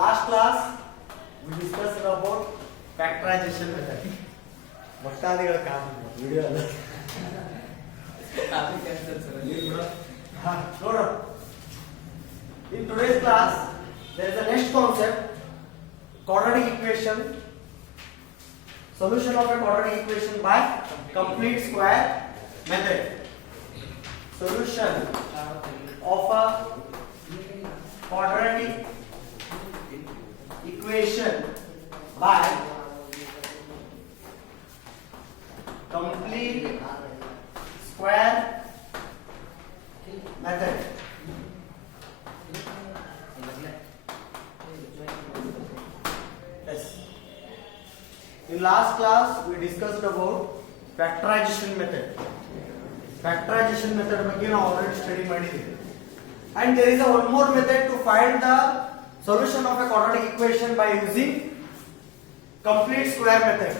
last class we discussed about factorization method. ಭಕ್ತಾದಿಗಳ video ಅಲ್ಲ ನೋಡು. In today's class there is a next concept, quadratic equation, solution of a quadratic equation by complete square method. Solution of a quadratic equation by complete square method. Yes. In last class we discussed about factorization method. Factorization method ಬಗ್ಗೆ ನಾವು already study ಮಾಡಿದ್ದೀವಿ. And there is a one more method to find the solution of a quadratic equation by using complete square method.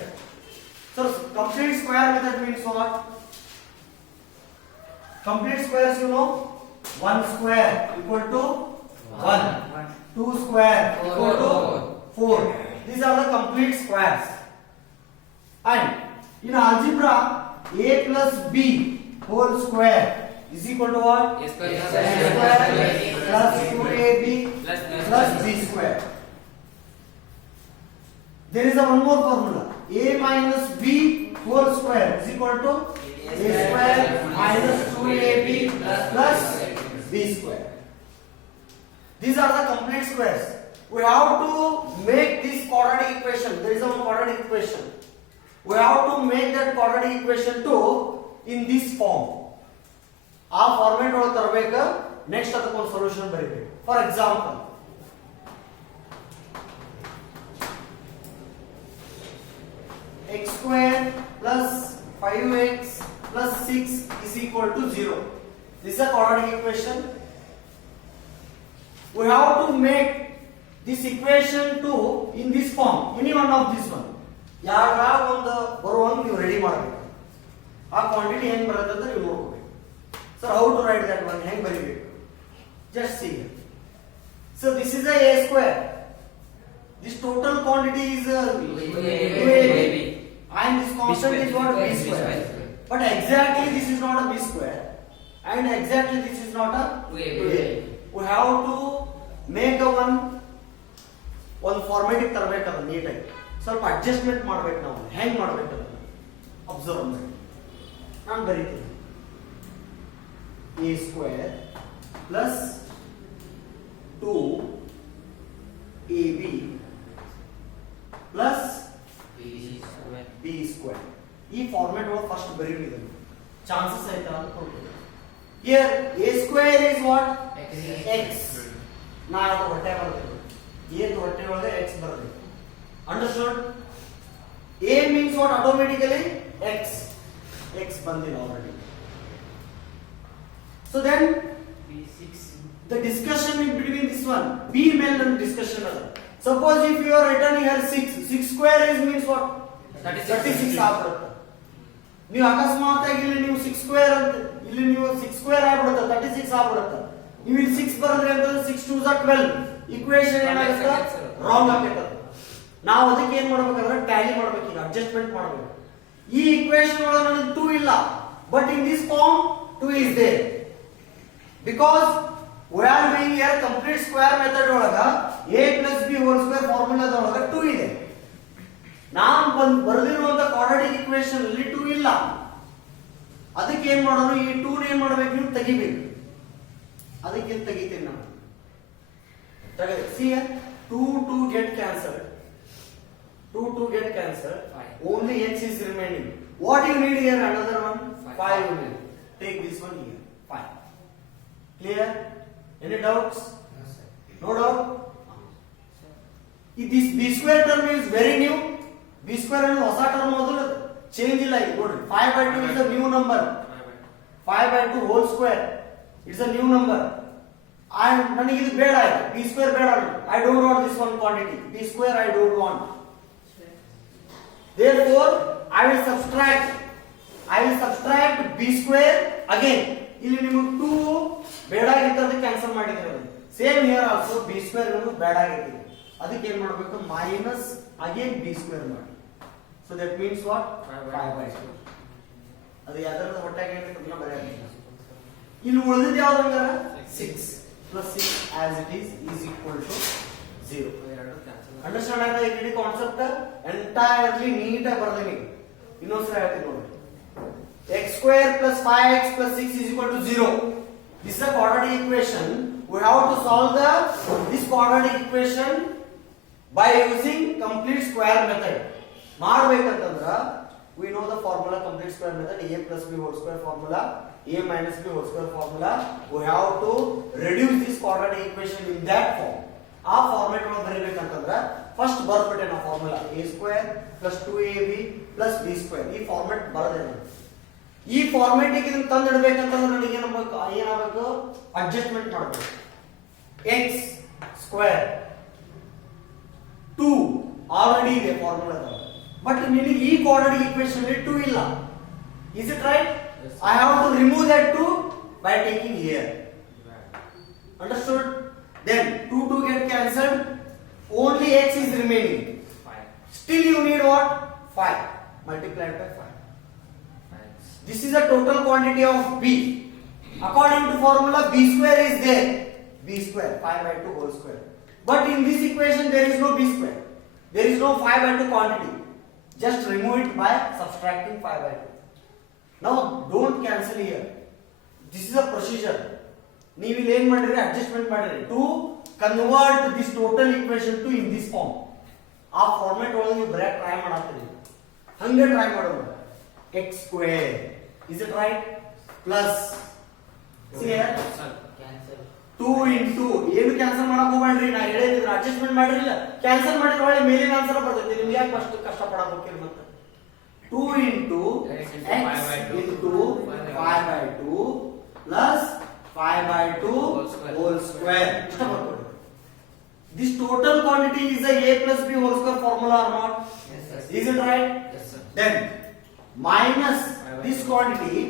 So complete square method means what? Complete squares you know, 1 square equal to 1, 2 square equal to 4. These are the complete squares. And in algebra, a plus b whole square is equal to what? A square plus 2ab plus b square. There is a one more formula. A minus b whole square is equal to a square minus 2ab plus b square. These are the complete squares. We have to make this quadratic equation. There is a quadratic equation. We have to make that quadratic equation too in this form. ಆ format ಒಳಗೆ ತರಬೇಕು. Next ಅದಕ್ಕೊಂದು solution ಬರೀಬೇಕು. For example x square plus 5x plus 6 is equal to 0. This is a quadratic equation. We have to make this equation to in this form, any one of this one. ಯಾವಾಗ ಒಂದು ಬರುವಂಗೆ ನೀವು ready ಮಾಡಬೇಕು. ಆ quantity ಹೆಂಗೆ ಬರುತ್ತೆ ಅಂತ ನೀವು ನೋಡಬೇಕು. Sir, how to write that one? ಹೆಂಗೆ ಬರೀಬೇಕು? Just see. So this is a square. This total quantity is 2ab. And this constant is what? B square. But exactly this is not a b square. And exactly this is not a 2ab. We have to make a one formatting ತರಬೇಕಲ್ಲ ನೀಟಾಗಿ. ಸ್ವಲ್ಪ adjustment ಮಾಡಬೇಕು ನಾವು. ಹೆಂಗೆ ಮಾಡಬೇಕು ಅದನ್ನ observe ಮಾಡಿ. ನಾನು ಬರೀತೀನಿ. a square plus 2ab plus b square. ಈ ಫಾರ್ಮ್ಯಾಟ್ ಒಳಗೆ ಫಸ್ಟ್ ಬರೀಬೇಕು. ಚಾನ್ಸಸ್ ಆಯ್ತಾ ಅಂತ ನೋಡ್ತೀವಿ. Here a square is what? x. ನಾ ಅದು ಹೊಟ್ಟೆ ಬರ್ತೇನೆ. a ಹೊಟ್ಟೆ ಒಳಗೆ x ಬರ್ತದೆ. Understood? a means what? Automatically x. x ಬಂದಿಲ್ಲ already. So then the discussion in between this one, b ಮೇಲೆ ನಮ್ಮ discussion ಅದ. Suppose if you are written here 6 square is means what? 36 ಆಗ್ಬಿಡುತ್ತೆ. ನೀವು ಅಕಸ್ಮಾತ್ ಆಗಿ ಇಲ್ಲಿ ನೀವು 6 ಸ್ಕ್ವೇರ್ ಅಂತ ಇಲ್ಲಿ ನೀವು 6 ಸ್ಕ್ವೇರ್ ಆಗ್ಬಿಡುತ್ತೆ 36 ಆಗ್ಬಿಡುತ್ತೆ. ನೀವು ಇಲ್ಲಿ 6 ಬರೆದ್ರೆ ಅಂತಂದ್ರೆ 6 2 12 ಈಕ್ವೇಷನ್ ಏನಾಗುತ್ತೆ? ರಾಂಗ್ ಆಗುತ್ತೆ. ನಾವು ಅದಕ್ಕೆ ಏನು ಮಾಡಬೇಕಂದ್ರೆ ಟ್ಯಾಲಿ ಮಾಡಬೇಕು, ಈಗ ಅಡ್ಜಸ್ಟ್ಮೆಂಟ್ ಮಾಡಬೇಕು. ಈ ಈಕ್ವೇಷನ್ ಒಳಗೆ ನನಗೆ 2 ಇಲ್ಲ, but in this form 2 is there. Because we are doing here complete square method ಒಳಗ a plus b whole square ಫಾರ್ಮುಲಾದ ಒಳಗ 2 ಇದೆ. ನಾನು ಬರೆದಿರುವಂತ ಕ್ವಾಡ್ರಾಟಿಕ್ ಇಕ್ವೇಷನ್ ಅಲ್ಲಿ 2 ಇಲ್ಲ. ಅದಕ್ಕೆ ಏನು ಮಾಡೋಣ? ಈ 2 ನ ಏನು ಮಾಡಬೇಕು? ನೀವು ತೆಗಿಬೇಕು. ಅದಕ್ಕೆ ತೆಗಿತೀನಿ ನಾನು. ತೆಗೆದು see here 2 get cancelled. 2 get cancelled. Only x is remaining. What you need here? Another one 5 you need. Take this one here 5. Clear? Any doubts? No doubt? This b square term is very new. b square ಅನ್ನೋ ಹೊಸ term ಮೊದಲು change ಇಲ್ಲ. ಈಗ ನೋಡಿ 5/2 is a new number. 5/2 whole square it's a new number. And ನನಗೆ ಇದು ಬೇಡ, b square ಬೇಡ. I don't want this one quantity. b square I don't want. Therefore I will subtract b square again. ಇಲ್ಲಿ ನಿಮಗೆ 2 ಬೇಡ ಆಗಿತ್ತು, ಅದಕ್ಕೆ cancel ಮಾಡಿದ್ರೆ. Same here also b square ನಿಮಗೆ ಬೇಡ ಆಗಿತ್ತು. ಅದಕ್ಕೆ ಏನು ಮಾಡಬೇಕು ಮೈನಸ್ ಅಗೇನ್ ಬಿ ಸ್ಕ್ವೇರ್ ಮಾಡಿ ಸೊ ದಟ್ ಮೀನ್ಸ್ ವಾಟ್ 5/2 ಅದು ಯಾವ್ದರದ ಹೊಟ್ಟಾಗ ಏನಂತ ಬರೆಯಬೇಕು ಇಲ್ಲಿ ಉಳಿದಿದ್ದು ಯಾವ್ದು ಹಂಗಾರ 6 plus 6 as it is equal to 0 understand ಆಗಿದೆ ಈ ಇಡೀ ಕಾನ್ಸೆಪ್ಟ್ ಎಂಟೈರ್ಲಿ ನೀಟ್ ಆಗಿ ಬರ್ತೀನಿ ಇನ್ನೊಂದ್ಸಲ ಹೇಳ್ತೀನಿ ನೋಡಿ x square plus 5x plus 6 is equal to 0 this is a quadratic equation we have to solve this quadratic equation by using complete square method ಮಾಡಬೇಕಂತಂದ್ರ we know the formula complete square method a plus b whole square formula a minus b whole square formula we have to reduce this quadratic equation in that form ಆ format ಒಳಗೆ ಬರೀಬೇಕಂತಂದ್ರ first ಬರ್ಬಿಟ್ಟೆ ನಾವು formula a square plus 2ab plus b square ಈ format ಬರದೆ ಈ format ಗೆ ಇದನ್ನ ತಂದು ಇಡಬೇಕಂತಂದ್ರೆ ನನಗೆ ಏನಾಗಬೇಕು ಅಡ್ಜಸ್ಟ್ಮೆಂಟ್ ಮಾಡಬೇಕು x square 2 ಆಲ್ರೆಡಿ ಇದೆ ಫಾರ್ಮುಲಾ ಬಟ್ ನಿನಗೆ ಈ ಕ್ವಾಡ್ರಾಟಿಕ್ ಈಕ್ವೇಷನ್ ಅಲ್ಲಿ 2 ಇಲ್ಲ is it right yes, I have to remove that 2 by taking here understood then 2 get cancelled only x is remaining 5 still you need what 5 multiplied by 5 this is the total quantity of b according to formula b square is there b square 5/2 whole square but in this equation there is no b square there is no 5/2 quantity just remove it by subtracting 5/2 now don't cancel here this is a procedure ನೀವು ಇಲ್ಲಿ ಏನು ಮಾಡಿರಿ adjustment ಮಾಡಿರಿ to convert this total equation to in this form ಆ format ಒಳಗೆ ನೀವು ಬರೆಯಕ್ಕೆ try ಮಾಡತ್ತೀರಿ ಹಂಗೆ ಟ್ರೈ ಮಾಡೋದು x square is it right plus cancel 2 into ಏನು ಕ್ಯಾನ್ಸಲ್ ಮಾಡಕ್ ಹೋಗ್ಬೇಡ್ರಿ ನಾ ಹೇಳಿದ್ರೆ ಅಡ್ಜಸ್ಟ್ಮೆಂಟ್ ಮಾಡಿರಲಿಲ್ಲ ಕ್ಯಾನ್ಸಲ್ ಮಾಡಿದ್ರೆ ಒಳ್ಳೆ ಮೇಲಿನ ಆನ್ಸರ್ ಬರ್ತೈತಿ ನಿಮ್ಗೆ ಯಾಕೆ ಫಸ್ಟ್ ಕಷ್ಟ ಪಡಕ್ ಹೋಗ್ತೀರಿ ಮತ್ತೆ 2 into x into 5/2 plus 5/2 whole square. This total quantity is a a plus b whole square formula or not? Yes, sir. Is it right? Yes, sir. Then minus this quantity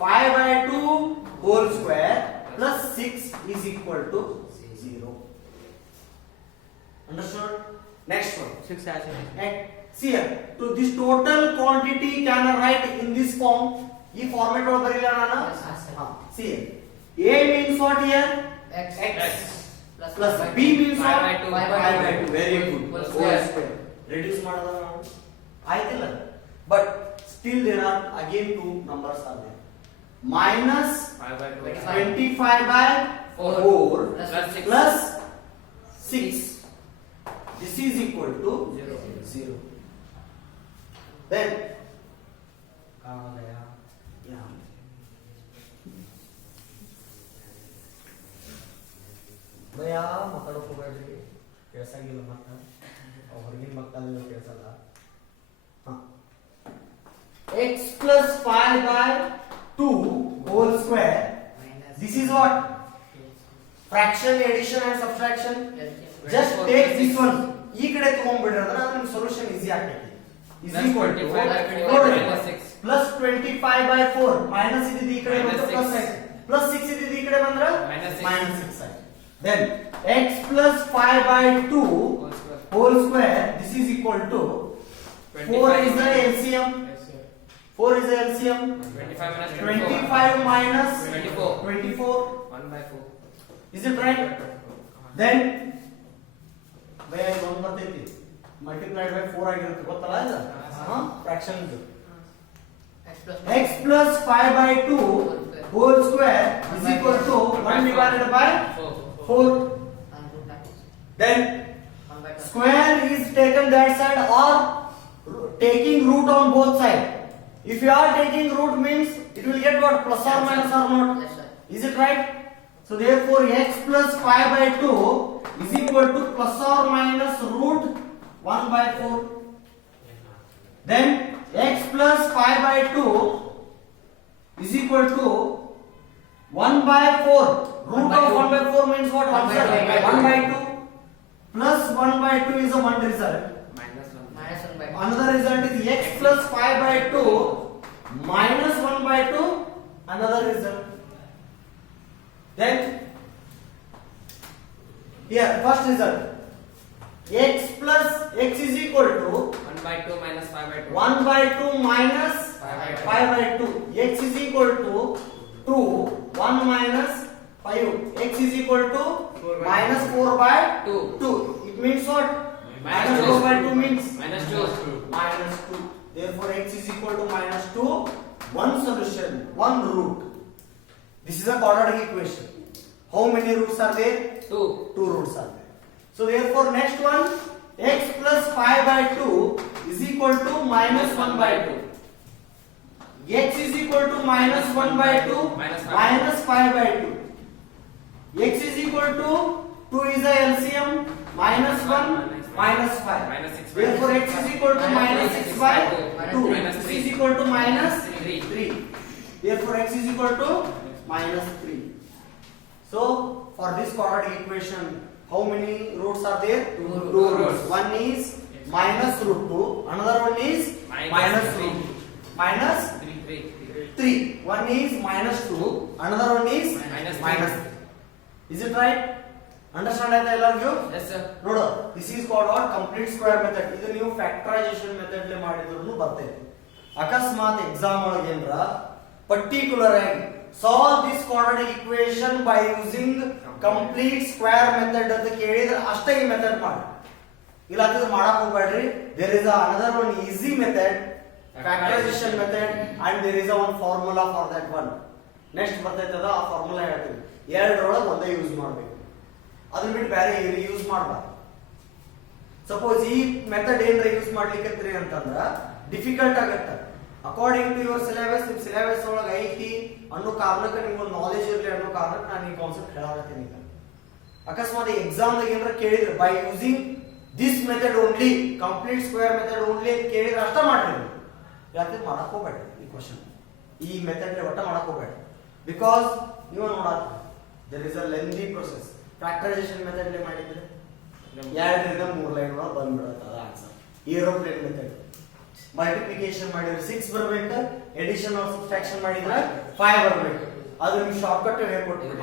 5/2 whole square plus 6 is equal to 0. Understood? Next one. 6 as See here. So this total quantity can I write in this form? This format or barila nana? Yes, sir. See here. A means what here? x plus b means what? 5/2. Very good. Whole square. Reduce madada ನಾವು ಆಯ್ತಲ್ಲ but still there are again two numbers are there minus 25 by 4 plus 6 this is equal to 0 then yeah ಭಯ ಮಾತಾಡೋಕೆ ಹೋಗ್ಬೇಡ್ರಿ ಕೇಳಿಸಂಗಿಲ್ಲ ಮತ್ತೆ ಹೊರಗಿನ ಮಕ್ಕಳಲ್ಲ ಕೇಳಿಸಲ್ಲ x plus 5/2 whole square this is what fraction addition and subtraction just take this one ಈ ಕಡೆ ತಗೊಂಡ್ಬಿಡ್ರಿ ಅಂದ್ರೆ ನಿಮಗೆ solution easy ಆಗ್ತೈತಿ is equal to plus 25/4 minus ಇದ್ದಿದ್ದು ಈ ಕಡೆ ಬಂದ್ರೆ plus ಆಯ್ತು plus 6 ಇದ್ದಿದ್ದು ಈ ಕಡೆ ಬಂದ್ರೆ minus 6 ಆಯ್ತು then x plus 5/2 whole square this is equal to 4 is the LCM 4 is the LCM 25 minus 24 1/4 is it right then by 1 ಬರ್ತೈತಿ multiplied by 4 ಆಗಿರುತ್ತೆ ಗೊತ್ತಲ್ಲ ಇದು ಫ್ರಾಕ್ಷನ್ ಇದು x plus 5/2 whole square is equal to 1 divided by 4 then square is taken that side or taking root on both sides if you are taking root means it will get what plus or minus or not is it right so therefore x plus 5/2 is equal to plus or minus root 1/4 then x plus 5/2 is equal to 1/4 root of 1/4 means what 1/2 plus 1/2 is a one result another result is x plus 5/2 minus 1/2 another result then here first result x plus x is equal to 1 by 2 minus 5 by 2. 1 by 2 minus 5 5 by 2. X is equal to 2. 1 minus 5. X is equal to 4 by minus 4 by 2. 2. It means what? Minus 4 by 2 means minus 2. minus 2. Therefore, x is equal to minus 2. One solution, one root. This is a quadratic equation. How many roots are there? 2. 2 roots are there. So therefore, next one, x plus 5 by 2 is equal to minus 1 by 2. X is equal to minus 1 by 2 minus 5 by 2. X is equal to 2 is a LCM minus 1 minus 5. Minus 6 by Therefore, x is equal to minus 6 by 2. Minus X 3. is equal to minus 3. 3. Therefore, x is equal to minus 3. So, for this quadratic equation, how many roots are there? Two roots. One is minus root 2, another one is minus three. root 2. Minus 3. 3. One is minus 2, another one is Minus minus three. 3. Is it right? Understand ಆಯ್ತಾ ಎಲ್ಲರಿಗೂ? Yes sir. ನೋಡು, this is called what? Complete square method. ಇದು ನೀವು factorisation method ಲೇ ಮಾಡಿದ್ರು ಬರ್ತೈತೆ. ಅಕಸ್ಮಾತ್ exam ಒಳಗೆ ಏನರ ಪರ್ಟಿಕ್ಯುಲರ್ ಆಗಿ solve this quadratic equation by using complete square method ಅಂತ ಕೇಳಿದ್ರೆ ಅಷ್ಟೇ ಈ ಮೆಥಡ್ ಮಾಡಿ. ಇಲ್ಲ ಅಂತಂದ್ರೆ ಮಾಡಕ್ ಹೋಗ್ಬೇಡ್ರಿ. There is another one easy method, factorization method, and there is a one formula for that one. Next ಬರ್ತೈತದ ಆ ಫಾರ್ಮುಲಾ ಹೇಳ್ತೀವಿ. ಎರಡರೊಳಗೆ ಒಂದೇ ಯೂಸ್ ಮಾಡಬೇಕು. ಅದನ್ನ ಬಿಟ್ಟು ಬೇರೆ ಯೂಸ್ ಮಾಡಬಾರ್ದು. ಸಪೋಸ್ ಈ ಮೆಥಡ್ ಏನ್ರ ಯೂಸ್ ಮಾಡ್ಲಿಕ್ಕತ್ರಿ ಅಂತಂದ್ರ ಡಿಫಿಕಲ್ಟ್ ಆಗತ್ತ. ಅಕಾರ್ಡಿಂಗ್ ಟು ಯುವರ್ ಸಿಲೆಬಸ್, ನಿಮ್ ಸಿಲೆಬಸ್ ಒಳಗೆ ಐತಿ ಅನ್ನೋ ಕಾರಣಕ್ಕೆ ನಿಮ್ಗೆ ಒಂದು ನಾಲೆಜ್ ಇರಲಿ ಅನ್ನೋ ಕಾರಣಕ್ಕೆ ನಾನು ಈ ಕಾನ್ಸೆಪ್ಟ್ ಹೇಳಾಕತ್ತೀನಿ ಈಗ. ಅಕಸ್ಮಾತ್ ಎಕ್ಸಾಮ್ ದಾಗ ಏನ್ರ ಕೇಳಿದ್ರೆ by using this method only, complete square method only ಅಂತ ಕೇಳಿದ್ರೆ ಅಷ್ಟ ಮಾಡ್ರಿ. ಯಾಕೆ ಮಾಡಕ್ ಹೋಗ್ಬೇಡ್ರಿ ಈ ಕ್ವಶನ್, ಈ ಮೆಥಡ್ ಒಟ್ಟ ಮಾಡಕ್ ಹೋಗ್ಬೇಡ್ರಿ. ಬಿಕಾಸ್ ನೀವು ನೋಡಾತ there is a lengthy process. Factorisation method ಲೇ ಮಾಡಿದ್ರೆ 2ರಿಂದ 3 ಲೈನ್ ಒಳಗೆ ಬಂದ್ಬಿಡುತ್ತೆ ಆನ್ಸರ್. ಏರೋಪ್ಲೇನ್ ಮೆಥಡ್ ಮಲ್ಟಿಪ್ಲಿಕೇಶನ್ ಮಾಡಿದ್ರೆ 6 ಬರಬೇಕು, ಎಡಿಷನ್ ಆರ್ ಸಬ್ಟ್ರಾಕ್ಷನ್ ಮಾಡಿದ್ರೆ 5 ಬರಬೇಕು. ಅದು ನಿಮ್ಗೆ ಶಾರ್ಟ್ ಕಟ್ ಹೇಳ್ಕೊಡ್ತೀನಿ.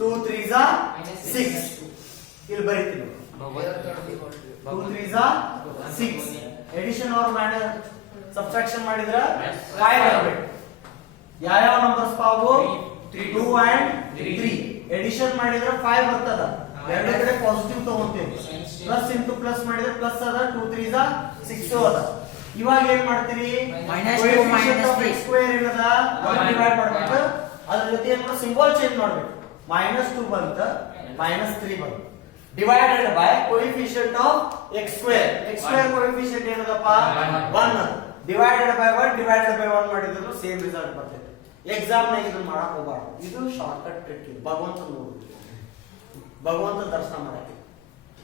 2 3s are 6. ಇಲ್ಲಿ ಬರೀತೀನಿ. 2 3s are 6. Edition R subtraction ಮಾಡಿದ್ರೆ 5 ಬರಬೇಕು. ಯಾವ ನಂಬರ್ಸ್ ಪಾವು? 2 and 3. ಎಡಿಷನ್ ಮಾಡಿದ್ರೆ 5 ಬರ್ತದ. ಎರಡೇ ಕಡೆ ಪಾಸಿಟಿವ್ ತಗೊಂತೀವಿ. ಪ್ಲಸ್ ಇಂಟು ಪ್ಲಸ್ ಮಾಡಿದ್ರೆ ಪ್ಲಸ್ ಅದ. 2 3s are 6 ಅದ. ಇವಾಗ ಏನ್ ಮಾಡ್ತೀರಿ? Minus 2 minus 3. ಸ್ಕ್ವೇರ್ ಏನದ 1 ಡಿವೈಡ್ ಮಾಡಬೇಕು. ಅದರ ಜೊತೆ ಏನು ಮಾಡಬೇಕು? ಸಿಂಬಲ್ ಚೇಂಜ್ ಮಾಡಬೇಕು. -2 ಬಂತ, -3 ಬಂತ. Divided by coefficient of x square. x square coefficient ಏನದಪ್ಪ? 1. ಡಿವೈಡೆಡ್ ಬೈ 1 ಡಿವೈಡೆಡ್ ಬೈ 1 ಮಾಡಿದ್ರು ಸೇಮ್ ರಿಸಲ್ಟ್ ಬರ್ತೈತೆ. ಎಕ್ಸಾಮ್ ನಾಗ ಇದನ್ನ ಮಾಡಕ್ ಹೋಗಬಾರ್ದು. ಇದು ಶಾರ್ಟ್ ಕಟ್ ಟ್ರಿಕ್. ಇದು ಭಗವಂತ ನೋಡು, ಭಗವಂತ ದರ್ಶನ ಮಾಡಕ್ಕೆ.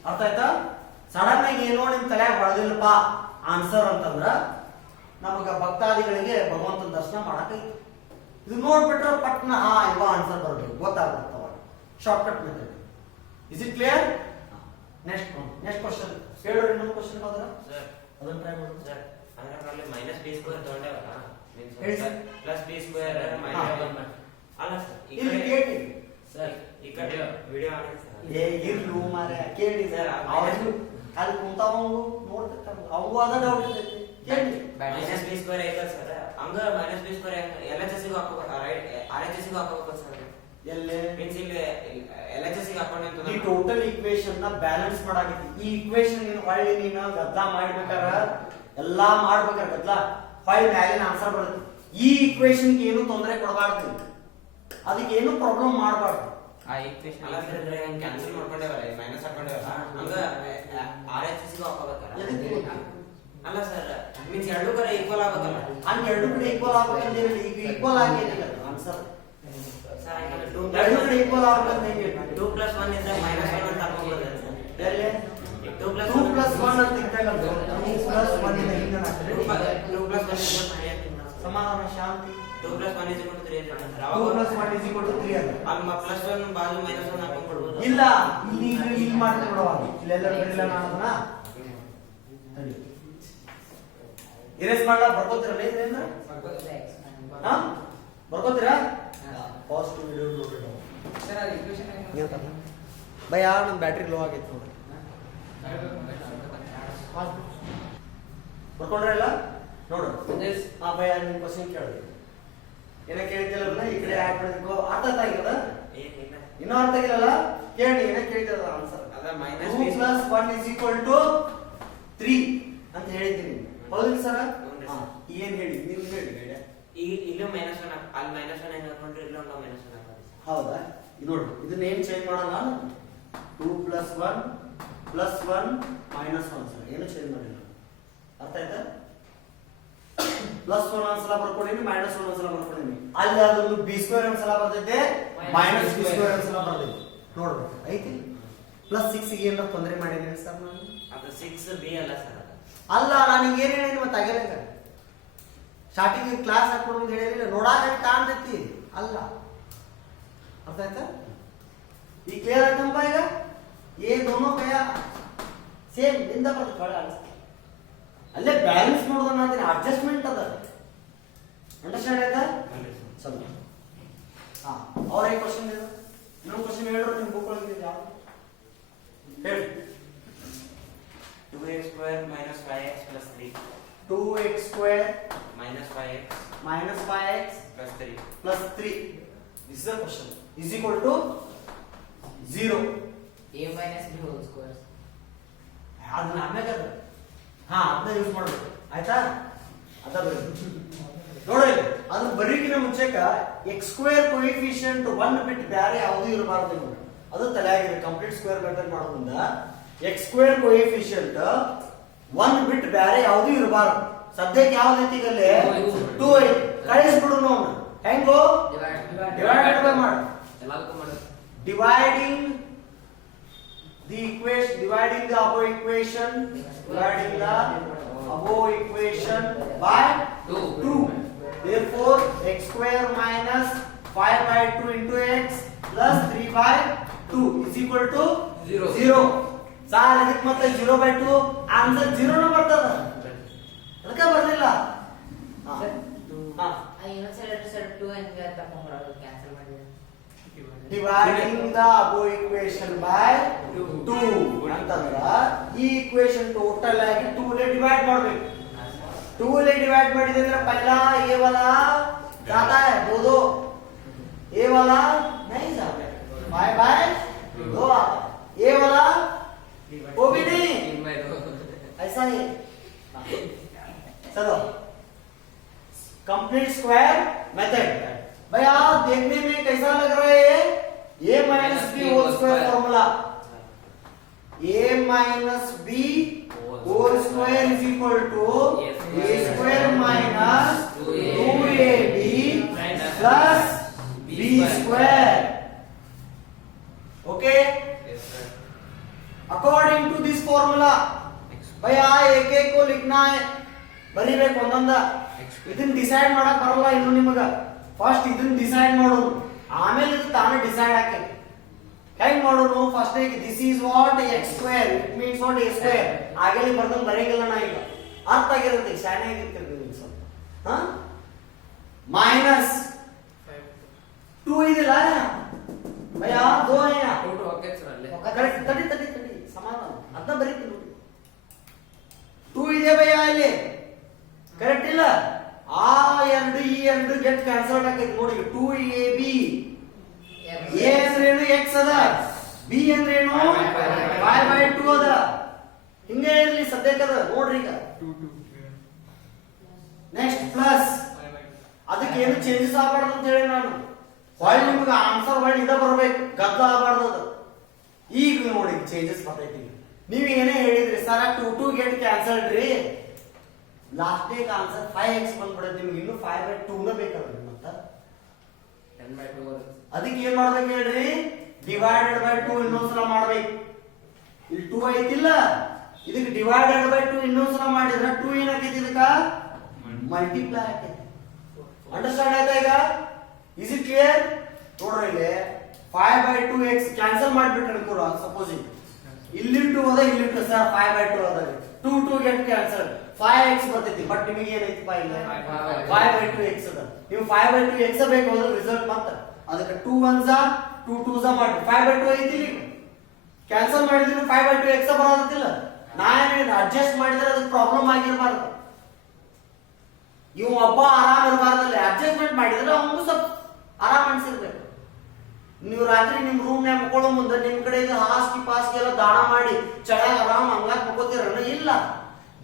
ಅರ್ಥ ಆಯ್ತಾ? ಸಡನ್ ಆಗಿ ಏನೋ ನಿಮ್ ತಲೆಯಾಗ ಹೊಳೆದಿಲ್ಲಪ್ಪ ಆನ್ಸರ್ ಅಂತಂದ್ರ ನಮಗ ಭಕ್ತಾದಿಗಳಿಗೆ ಭಗವಂತನ ದರ್ಶನ ಮಾಡಕೈತಿ. ಇದು ನೋಡ್ಬಿಟ್ರೆ ಪಟ್ನ ಇವ ಆನ್ಸರ್ ಬರ್ಬೇಕು, ಗೊತ್ತಾಗ್ಬಿಡ್ತಾವ. Short cut method. Is it clear? Next question ಕೇಳೋರು. ಇನ್ನೊಂದು ಕ್ವಶನ್ ಹೋದ್ರ ಸರ್ ಅದನ್ನ ಟ್ರೈ ಮಾಡೋದು. ಸರ್ ಅದರಲ್ಲಿ ಮೈನಸ್ ಬಿ ಸ್ಕ್ವೇರ್ ತಗೊಂಡೇವಲ್ಲ, ಹೇಳಿ sir. Plus B square minus ಅಲ್ಲ ಸರ್, ಇಲ್ಲಿ ಕೇಳಿ ಸರ್ ಈ ಕಡೆ ವಿಡಿಯೋ ಆಗಿದೆ ಸರ್. ಏ ಇರ್ಲು ಮಾರೆ ಕೇಳಿ ಸರ್. ಅವನು ಅಲ್ಲಿ ಕುಂತಾವಂಗು ನೋಡ್ತಿರ್ತಾನ, ಅವು ಅದ ಡೌಟ್ ಇರ್ತೈತಿ. ಕೇಳಿ. ಮೈನಸ್ ಬಿ ಸ್ಕ್ವೇರ್ ಐತಲ್ಲ ಸರ್, ಹಂಗ ಮೈನಸ್ ಬಿ ಸ್ಕ್ವೇರ್ LHS ಗೆ ಹಾಕೋಬೇಕು, RHS ಗೆ ಹಾಕೋಬೇಕು ಸರ್. ಎಲ್ಲೇ ಮೀನ್ಸ್ ಇಲ್ಲಿ LHS ಗೆ ಹಾಕೊಂಡೆ ಅಂತ ಈ ಟೋಟಲ್ ಈಕ್ವೇಶನ್ ನ ಬ್ಯಾಲೆನ್ಸ್ ಮಾಡಾಕೈತಿ. ಈ ಈಕ್ವೇಶನ್ ನೀನು ಹೊಳ್ಳಿ ನೀನು ಗದ್ದಲ ಮಾಡ್ಬೇಕಾರ ಎಲ್ಲಾ ಮಾಡ್ಬೇಕಾರ ಗದ್ದಲ ಹೊಳ್ಳಿ ಮ್ಯಾಲಿನ ಆನ್ಸರ್ ಬರುತ್ತೆ. ಈ ಈಕ್ವೇಶನ್ ಗೆ ಏನು ತೊಂದರೆ ಕೊಡಬಾರ್ದು, ಅದಕ್ಕೆ ಏನು ಪ್ರಾಬ್ಲಮ್ ಮಾಡಬಾರ್ದು. ಆ ಈಕ್ವೇಷನ್ ಅಲ್ಲ ಸರ್, ಇದ್ರೆ ಹಂಗೆ ಕ್ಯಾನ್ಸಲ್ ಮಾಡ್ಕೊಂಡೇವಲ್ಲ, ಮೈನಸ್ ಹಾಕೊಂಡೇವಲ್ಲ, ಹಂಗ RHS ಗೆ ಹಾಕೋಬೇಕಲ್ಲ. ಎದಕ್ಕೆ? ಅಲ್ಲ ಸರ್, ಮೀನ್ಸ್ ಎರಡು ಕಡೆ ಈಕ್ವಲ್ ಆಗಬೇಕಲ್ಲ. ಹಂಗೆ ಎರಡು ಕಡೆ ಈಕ್ವಲ್ ಆಗ್ಬೇಕಂತ ಈಗ ಈಕ್ವಲ್ ಆಗೇನಿಲ್ಲ ಆನ್ಸರ್. ಸರ್ ಹಂಗೆ ಎರಡು ಕಡೆ ಈಕ್ವಲ್ ಆಗ್ಬೇಕಂತ ಹೆಂಗೆ? 2 + 1 ಇಂದ -1 ಅಂತ ಹಾಕೋಬಹುದು ಸರ್. ಎಲ್ಲಿ 2 + 2 + 1 ಅಂತ ಇದ್ದಾಗ 2 + 1 ಇಂದ ಹಿಂಗೆ ಹಾಕಿದ್ರೆ 2 + 1 = 3 ಅಂತ ಸಮಾಧಾನ ಶಾಂತಿ. 2 + 1 = 3 ಅಂತ 2 + 1 = 3 ಅಂತ. ಅಲ್ಲಿ +1 ಬಾಜು -1 ಹಾಕೊಂಡು ಕೊಡಬಹುದು. ಇಲ್ಲ, ಇಲ್ಲಿ ಮಾಡ್ತಾ ಬಿಡವಾ, ಇಲ್ಲೆಲ್ಲ ಬರಿಲ್ಲ ನಾನು ಅದನ್ನ. ಸರಿ, ಇರೇಸ್ ಮಾಡ್ಲಾ ಬರ್ಕೋತಿರಲ್ಲ ಇದೇನ? ಹಾ ಬರ್ಕೋತೀರಾ? ಫಾಸ್ಟ್ ವಿಡಿಯೋ ನೋಡ್ರಿ. ಸರ್ ಅದು ಈಕ್ವೇಷನ್ ಭಯ ನನ್ನ ಬ್ಯಾಟ್ರಿ ಲೋ ಆಗೈತೆ ನೋಡಿ. ಬರ್ಕೊಂಡ್ರಲ್ಲ ನೋಡು ಹಾ ಭಯ ನಿಮ್ ಕ್ವಶನ್ ಕೇಳಿ ಏನ ಕೇಳ್ತಿಲ್ಲ ಈ ಕಡೆ ಹಾಕ್ಬಿಡ್ಬೇಕು ಅರ್ಥ ಆಗಿದ ಏನಿಲ್ಲ ಇನ್ನೂ ಅರ್ಥ ಆಗಿಲ್ಲ ಕೇಳಿ ಏನ ಕೇಳ್ತಿಲ್ಲ ಆನ್ಸರ್ ಅದ 2 minus plus 1 is equal to 3 ಅಂತ ಹೇಳಿದ್ದೀನಿ ಹೌದಿಲ್ಲ ಸರ್ ಹೌದ್ರಿ ಹಾ ಸರ್. ಏನ್ ಹೇಳಿ ನೀವು ಹೇಳಿ ಗೈಡೆ ಈಗ ಇಲ್ಲೂ -1 ಅಲ್ಲಿ -1 ಹೆಂಗ್ ಹಾಕೊಂಡ್ರಿ ಇಲ್ಲೂ ಹಂಗ -1 ಹಾಕೋದು ಹೌದಾ ಇದು ನೋಡು ಇದನ್ನ ಏನ್ ಚೇಂಜ್ ಮಾಡೋಣ 2 plus 1 plus 1 minus 1 ಸರ್ ಏನು ಚೇಂಜ್ ಮಾಡಿಲ್ಲ ಅರ್ಥ ಆಯ್ತಾ ಪ್ಲಸ್ 1 ಒಂದ್ಸಲ ಬರ್ಕೊಂಡಿನಿ ಮೈನಸ್ 1 ಒಂದ್ಸಲ ಬರ್ಕೊಂಡಿನಿ ಅಲ್ಲಿ ಅದೊಂದು ಬಿ ಸ್ಕ್ವೇರ್ ಒಂದ್ಸಲ ಬರ್ತೈತೆ ಮೈನಸ್ ಬಿ ಸ್ಕ್ವೇರ್ ಒಂದ್ಸಲ ಬರ್ತೈತೆ ನೋಡ್ಬೇಕು ಐತಿ ಪ್ಲಸ್ 6 ಗೆ ಏನೋ ತೊಂದರೆ ಮಾಡಿದೀನಿ ಸರ್ ನಾನು ಅದು 6 ಬಿ ಅಲ್ಲ ಸರ್ ಅದು ಅಲ್ಲ ನಾನು ಈಗ ಏನ್ ಹೇಳಿನಿ ಮತ್ತೆ ಆಗಿಲ್ಲ ಸ್ಟಾರ್ಟಿಂಗ್ ಕ್ಲಾಸ್ ಹಾಕೊಂಡು ಅಂತ ಹೇಳಿದ್ರೆ ನೋಡಾಕ ಕಾಣ್ತೈತಿ ಅಲ್ಲ ಅರ್ಥ ಆಯ್ತಾ ಈ ಕ್ಲಿಯರ್ ಆಯ್ತಂಪ ಈಗ ये दोनों गया सेम ಇಂದ ಬರ್ತದೆ ಫಳ ಅಲ್ಲೇ ಬ್ಯಾಲೆನ್ಸ್ ಮಾಡೋದನ್ನ ಅಂದ್ರೆ ಅಡ್ಜಸ್ಟ್ಮೆಂಟ್ ಅದ ಅಂಡರ್ಸ್ಟ್ಯಾಂಡ್ ಆಯ್ತಾ ಚಲೋ ಹಾ और एक क्वेश्चन दे दो ಇನ್ನೊಂದು ಕ್ವೆಶ್ಚನ್ ಹೇಳ್ರು ನಿಮ್ಮ ಬುಕ್ ಒಳಗೆ ಇದೆ ಯಾವುದು ಹೇಳಿ 2x square minus 5x plus 3 2x square minus 5x minus 5x plus 3 plus 3 this is the question is equal to 0 a minus b whole square. ಅದನ್ನ ಆಮೇಲೆ ಅದ ಹಾ ಅದನ್ನ ಯೂಸ್ ಮಾಡಬೇಕು ಆಯ್ತಾ ಅದ ಬರೀ ನೋಡಿ ಅದು ಬರೀಕಿನ ಮುಂಚೆಕ x ಸ್ಕ್ವೇರ್ ಕೋಎಫಿಷಿಯಂಟ್ 1 ಬಿಟ್ ಬೇರೆ ಯಾವುದು ಇರಬಾರದು ನೀವು ಅದು ತಲೆಯಾಗಿದೆ ಕಂಪ್ಲೀಟ್ ಸ್ಕ್ವೇರ್ ಮೆಥಡ್ ಮಾಡೋದ್ರಿಂದ x ಸ್ಕ್ವೇರ್ ಕೋಎಫಿಷಿಯಂಟ್ 1 ಬಿಟ್ ಬೇರೆ ಯಾವುದು ಇರಬಾರದು ಸದ್ಯಕ್ಕೆ ಯಾವ್ದು ಐತಿ ಈಗಲ್ಲಿ 2 ಐತಿ ಕಳಿಸ್ಬಿಡು ನಾವು ಹೆಂಗೋ ಡಿವೈಡೆಡ್ ಬೈ ಮಾಡು ಎಲ್ಲದಕ್ಕೂ ಮಾಡೋದು dividing the equation dividing the above equation by 2 therefore x square minus 5 by 2 into x plus 3 by 2 is equal to 0 sir ಇದಕ್ಕೆ ಮತ್ತೆ 0 by 2 ಆನ್ಸರ್ 0 ನ ಬರ್ತದ ಅದಕ್ಕೆ ಬರ್ಲಿಲ್ಲ ಹಾ ಹಾ ಸರ್ 2 ಅಂತ ತಕೊಂಡ್ಬಿಡೋದು ಕ್ಯಾನ್ಸಲ್ ಮಾಡಿದ್ರೆ dividing the above equation by 2 ಅಂತಂದ್ರ ಈ ಈಕ್ವೇಶನ್ ಟೋಟಲ್ ಆಗಿ 2 ले डिवाइड ಮಾಡಬೇಕು 2 ले डिवाइड ಮಾಡಿದ್ರೆ ಅಂದ್ರೆ पहला ये वाला जाता है 2 ये वाला नहीं जाता 5 by 2 आता है ये वाला वो भी नहीं ऐसा ही चलो कंप्लीट स्क्वायर मेथड भाई आप देखने में कैसा लग रहा है a minus B whole square formula a minus B whole square is equal to a square minus 2ab plus b square okay yes sir according to this formula भैया एक एक को लिखना है ಬರಿಬೇಕು ಒಂದೊಂದ ಇದನ್ನ ಡಿಸೈಡ್ ಮಾಡಕ್ ಬರಲ್ಲ ಇನ್ನು ನಿಮಗ ಫಸ್ಟ್ ಇದನ್ನ ಡಿಸೈಡ್ ಮಾಡೋದು ಆಮೇಲೆ ಇದು ತಾನೇ ಡಿಸೈಡ್ ಆಕೈತಿ ಹೆಂಗ್ ಮಾಡೋದು first this is what x square it means what a square ಆಗಲೇ ಬರ್ದಂಗ್ ಬರೆಯಂಗಿಲ್ಲ ನಾ ಈಗ ಅರ್ಥ ಆಗಿರುತ್ತೆ ಶಾಣೆ ಆಗಿರ್ತೀರಿ ನೀವು ಸ್ವಲ್ಪ ಹಾ माइनस 2 ಇದಲ್ಲ ಭಯ್ಯಾ 2 है यहाँ ಟು ಓಕೆ ಸರ್ ಅಲ್ಲೇ ಕರೆಕ್ಟ್ ತಡಿ ತಡಿ ತಡಿ ಸಮಾಧಾನ ಅದನ್ನ ಬರೀತೀನಿ ನೋಡಿ 2 ಇದೆ ಭಯ್ಯಾ ಇಲ್ಲಿ ಕರೆಕ್ಟ್ ಇಲ್ಲ ಆ ಎರಡು ಈ ಎರಡು ಗೆಟ್ ಕ್ಯಾನ್ಸಲ್ ಆಗೈತೆ ನೋಡಿ 2ab a ಅಂದ್ರೇನು x ಅದ b ಅಂದ್ರೇನು 5/2 ಅದ ಹಿಂಗೆ ಇರಲಿ ಸದ್ಯಕ್ಕದ ನೋಡ್ರಿ ಈಗ ನೆಕ್ಸ್ಟ್ ಪ್ಲಸ್ ಅದಕ್ಕೆ ಏನು ಚೇಂಜಸ್ ಆಗಬಾರ್ದು ಅಂತ ಹೇಳಿ ನಾನು ಹೊಳ್ಳಿ ನಿಮಗೆ ಆನ್ಸರ್ ಹೊಳ್ಳಿ ಇದ ಬರಬೇಕು ಗದ್ದಲ ಆಗಬಾರ್ದು ಅದು ಈಗ ನೋಡಿ ಚೇಂಜಸ್ ಬರ್ತೈತಿ ನೀವು ಏನೇ ಹೇಳಿದ್ರಿ ಸರ್ 2 ಗೆಟ್ ಕ್ಯಾನ್ಸಲ್ಡ್ ರೀ ಲಾಸ್ಟ್ ಡೇ ಆನ್ಸರ್ 5x ಬಂದ್ಬಿಡುತ್ತೆ ನಿಮಗೆ ಇನ್ನು 5/2 ನ ಬೇಕಾದ್ರೆ ಮತ್ತ 10/2 ಬರುತ್ತೆ ಅದಕ್ಕೆ ಏನ್ ಮಾಡ್ಬೇಕು ಹೇಳ್ರಿ ಡಿವೈಡೆಡ್ ಬೈ 2 ಇನ್ನೊಂದ್ಸಲ ಮಾಡ್ಬೇಕು ಇಲ್ಲಿ 2 ಐತಿಲ್ಲ ಇದಕ್ಕೆ ಡಿವೈಡೆಡ್ ಬೈ 2 ಇನ್ನೊಂದ್ಸಲ ಮಾಡಿದ್ರೆ 2 ಏನಾಗೈತಿ ಇದಕ್ಕ ಮಲ್ಟಿಪ್ಲೈ ಆಗೈತಿ ಅಂಡರ್ಸ್ಟ್ಯಾಂಡ್ ಆಯ್ತಾ ಈಗ ಇಸ್ ಇಟ್ ಕ್ಲಿಯರ್ ನೋಡ್ರಿ ಇಲ್ಲಿ 5/2x ಕ್ಯಾನ್ಸಲ್ ಮಾಡಿಬಿಟ್ರೆ ಅನ್ಕೋರ ಸಪೋಸ್ ಇಲ್ಲಿ 2 ಅದ ಇಲ್ಲಿ 2 ಸರ್ 5/2 ಅದ 2 ಗೆಟ್ ಕ್ಯಾನ್ಸಲ್ 5x ಬರ್ತೈತಿ ಬಟ್ ನಿಮಗೆ ಏನೈತಿ ಪಾ ಇಲ್ಲ 5/2x ಅದ ನೀವು 5/2x ಬೇಕು ಅಂದ್ರೆ ರಿಸಲ್ಟ್ ಮತ್ತೆ ಅದಕ್ಕೆ 2 1s 2 2s ಮಾಡಿ 5/2 ಐತಿ ಇಲ್ಲಿ ಕ್ಯಾನ್ಸಲ್ ಮಾಡಿದ್ರೆ 5/2 x ಬರೋದಿಲ್ಲ. ನಾನು ಅಡ್ಜಸ್ಟ್ ಮಾಡಿದ್ರೆ ಅದು ಪ್ರಾಬ್ಲಮ್ ಆಗಿರಬಾರ್ದು. ಇವ್ ಒಬ್ಬ ಆರಾಮ್ ಇರಬಾರ್ದಲ್ಲ, ಅಡ್ಜಸ್ಟ್ಮೆಂಟ್ ಮಾಡಿದ್ರೆ ಅವನು ಸ್ವಲ್ಪ ಆರಾಮ್ ಅನ್ಸಿರ್ಬೇಕು. ನೀವು ರಾತ್ರಿ ನಿಮ್ ರೂಮ್ ನ್ಯಾಗ ಮಕ್ಕಳು ಮುಂದೆ ನಿಮ್ ಕಡೆ ಹಾಸ್ಗಿ ಪಾಸ್ಗಿ ಎಲ್ಲ ದಾಣ ಮಾಡಿ ಚಳಾಗ ಆರಾಮ್ ಹಂಗಾಕ್ ಮಕ್ಕೋತಿರಲ್ಲ. ಇಲ್ಲ,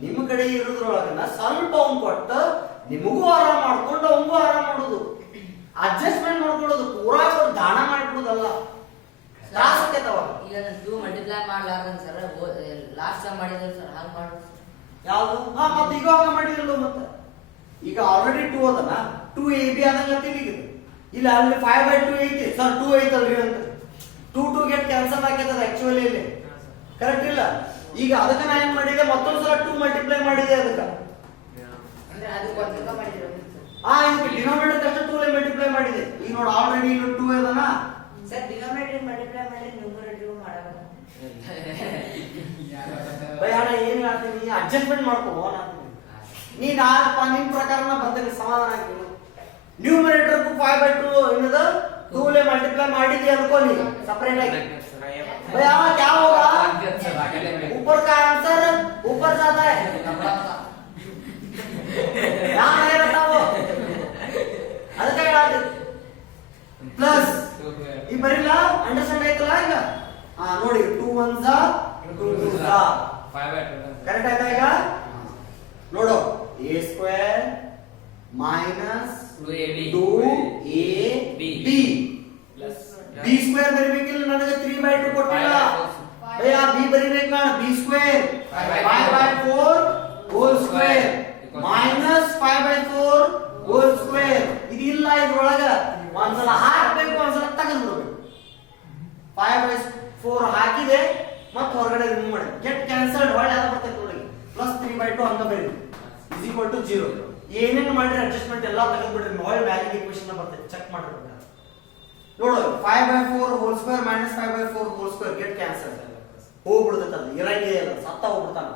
ನಿಮ್ ಕಡೆ ಇರೋದ್ರೊಳಗನ ಸ್ವಲ್ಪ ಅವ್ನ್ ಕೊಟ್ಟು ನಿಮಗೂ ಆರಾಮ್ ಮಾಡ್ಕೊಂಡು ಅವಂಗೂ ಆರಾಮ್ ಮಾಡೋದು, ಅಡ್ಜಸ್ಟ್ಮೆಂಟ್ ಮಾಡ್ಕೊಳ್ಳೋದು. ಪೂರಾ ಕೊಟ್ಟು ದಾಣ ಮಾಡ್ಬಿಡುದಲ್ಲ, ತ್ರಾಸ ಆಕೈತವ. ಈಗ ನಾನು 2 ಮಲ್ಟಿಪ್ಲೈ ಮಾಡ್ಲಾರ್ದನ್ ಸರ್ ಲಾಸ್ಟ್ ಟೈಮ್ ಮಾಡಿದ್ರು ಸರ್ ಹಂಗ್ ಮಾಡೋದು. ಯಾವ್ದು? ಹಾ, ಮತ್ತೆ ಈಗ ಹಂಗ ಮಾಡಿರಲ್ಲ. ಮತ್ತೆ ಈಗ ಆಲ್ರೆಡಿ 2 ಅದನ 2ab ಆದಂಗ ತಿಳಿಗಿದೆ. ಇಲ್ಲ ಅಲ್ಲಿ 5/2 ಐತಿ ಸರ್, 2 ಐತಲ್ರಿ ಅಂತ 2 ಗೆಟ್ ಕ್ಯಾನ್ಸಲ್ ಆಗೈತದ ಆಕ್ಚುಲಿ ಇಲ್ಲಿ. ಕರೆಕ್ಟ್ ಇಲ್ಲ? ಈಗ ಅದಕ್ಕೆ ನಾ ಏನ್ ಮಾಡಿದೆ, ಮತ್ತೊಂದು ಸಲ 2 ಮಲ್ಟಿಪ್ಲೈ ಮಾಡಿದೆ ಅದಕ್ಕೆ. ಅಂದ್ರೆ ಅದು ಕೊಡ್ತಿಲ್ಲ ಮಾಡಿದ್ರು ಹಾ, ಇದಕ್ಕೆ ಡಿನೋಮಿನೇಟರ್ ಅಷ್ಟೇ 2 ಲೇ ಮಲ್ಟಿಪ್ಲೈ ಮಾಡಿದೆ. ಈಗ ನೋಡಿ ಆಲ್ರೆಡಿ ಇಲ್ಲಿ 2 ಅದನ. ಸರ್ ಡಿನೋಮಿನೇಟರ್ ಮಲ್ಟಿಪ್ಲೈ ಮಾಡಿ ನ್ಯೂಮರೇಟರ್ ಮಾಡೋದು. ಭಯ ಅಣ್ಣ ಏನ್ ಹೇಳ್ತೀನಿ, ಅಡ್ಜಸ್ಟ್ಮೆಂಟ್ ಮಾಡ್ಕೋ ನಾನು. ನೀ ನಾನಪ್ಪ ನಿಮ್ ಪ್ರಕಾರನ ಬರ್ತೇನೆ, ಸಮಾಧಾನ ಆಗಿ. ನ್ಯೂಮರೇಟರ್ 5/2 ಏನದ 2 ಲೇ ಮಲ್ಟಿಪ್ಲೈ ಮಾಡಿದ್ವಿ ಅನ್ಕೋ ನೀ ಸಪರೇಟ್ ಆಗಿ. भैया क्या होगा? ऊपर का आंसर ऊपर जाता है, यहाँ नहीं रहता वो. ಅದಕ್ಕೆ ಹೇಳೋದು ಪ್ಲಸ್ ಈ ಬರಿಲ್ಲ, ಅಂಡರ್ಸ್ಟ್ಯಾಂಡ್ ಆಯ್ತಲ್ಲ ಈಗ? ಹಾ ನೋಡಿ, 2 1s 2 2s ಕರೆಕ್ಟ್ ಆಯ್ತಾ ಈಗ? ನೋಡು, a² minus 2ab b² ಬರಿಬೇಕಿಲ್ಲ, ನನಗೆ 3/2 ಕೊಟ್ಟಿಲ್ಲ ಭಯ. b ಬರಿಬೇಕು ನಾನು, b² 5/4 whole square minus 5/4 whole square. ಇದಿಲ್ಲ ಇದ್ರೊಳಗ, ಒಂದ್ಸಲ ಹಾಕ್ಬೇಕು ಒಂದ್ಸಲ ತೆಗೆದ್ಬಿಡ್ಬೇಕು. 5/4 ಹಾಕಿದೆ ಮತ್ತೆ ಹೊರಗಡೆ ರಿಮೂವ್ ಮಾಡಿ, ಗೆಟ್ ಕ್ಯಾನ್ಸಲ್ಡ್ ಒಳ್ಳೆ ಅದ ಬರ್ತೈತೆ ನೋಡಿ. ಪ್ಲಸ್ 3/2 ಅಂತ ಬರೀರಿ ಇಸ್ ಈಕ್ವಲ್ ಟು 0. ಏನೇನು ಮಾಡಿದ್ರೆ ಅಡ್ಜಸ್ಟ್ಮೆಂಟ್ ಎಲ್ಲ ತೆಗೆದ್ಬಿಡ್ರಿ, ಒಳ್ಳೆ ವ್ಯಾಲ್ಯೂ ಈಕ್ವೇಷನ್ ಬರ್ತೈತೆ, ಚೆಕ್ ಮಾಡ್ರಿ. ನೋಡು, 5/4 whole square minus 5/4 whole square get cancel ಹೋಗ್ಬಿಡ್ತೈತೆ. ಅದು ಇರಂಗೇ ಇಲ್ಲ, ಸತ್ತ ಹೋಗ್ಬಿಡ್ತಾನ.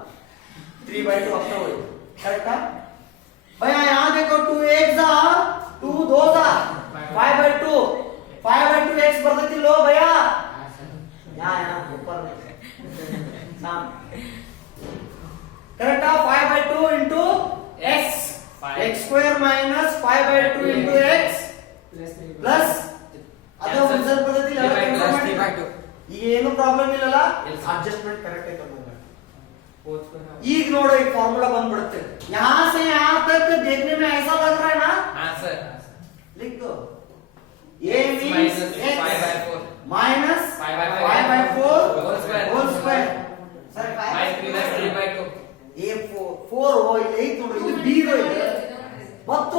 3/2 ಅಷ್ಟ ಹೋಯ್ತು. ಕರೆಕ್ಟಾ ಭಯ? यहाँ देखो 2 1s 2 2s 5/2 5/2 x ಬರ್ತೈತಿಲ್ಲೋ ಭಯ? यहाँ ऊपर नाम correct. 5/2 into x x² minus 5/2 into x plus ಅದು ಒಂದ್ಸಲ ಪದ್ಧತಿ ಈಗ ಏನು ಪ್ರಾಬ್ಲಮ್ ಇಲ್ಲಲ್ಲ, ಅಡ್ಜಸ್ಟ್ಮೆಂಟ್ ಕರೆಕ್ಟ್ ಐತೆ. ಈಗ ನೋಡು, ಈ ಫಾರ್ಮುಲಾ ಬಂದ್ಬಿಡುತ್ತೆ. यहाँ से यहाँ तक देखने में ऐसा लग रहा है ना? हाँ सर, लिख दो. a means x minus 5/4 whole square. Sir a 4 4 हो, ಇಲ್ಲಿ ಐತೆ ನೋಡು, ಇದು b ಇದೆ ಮತ್ತು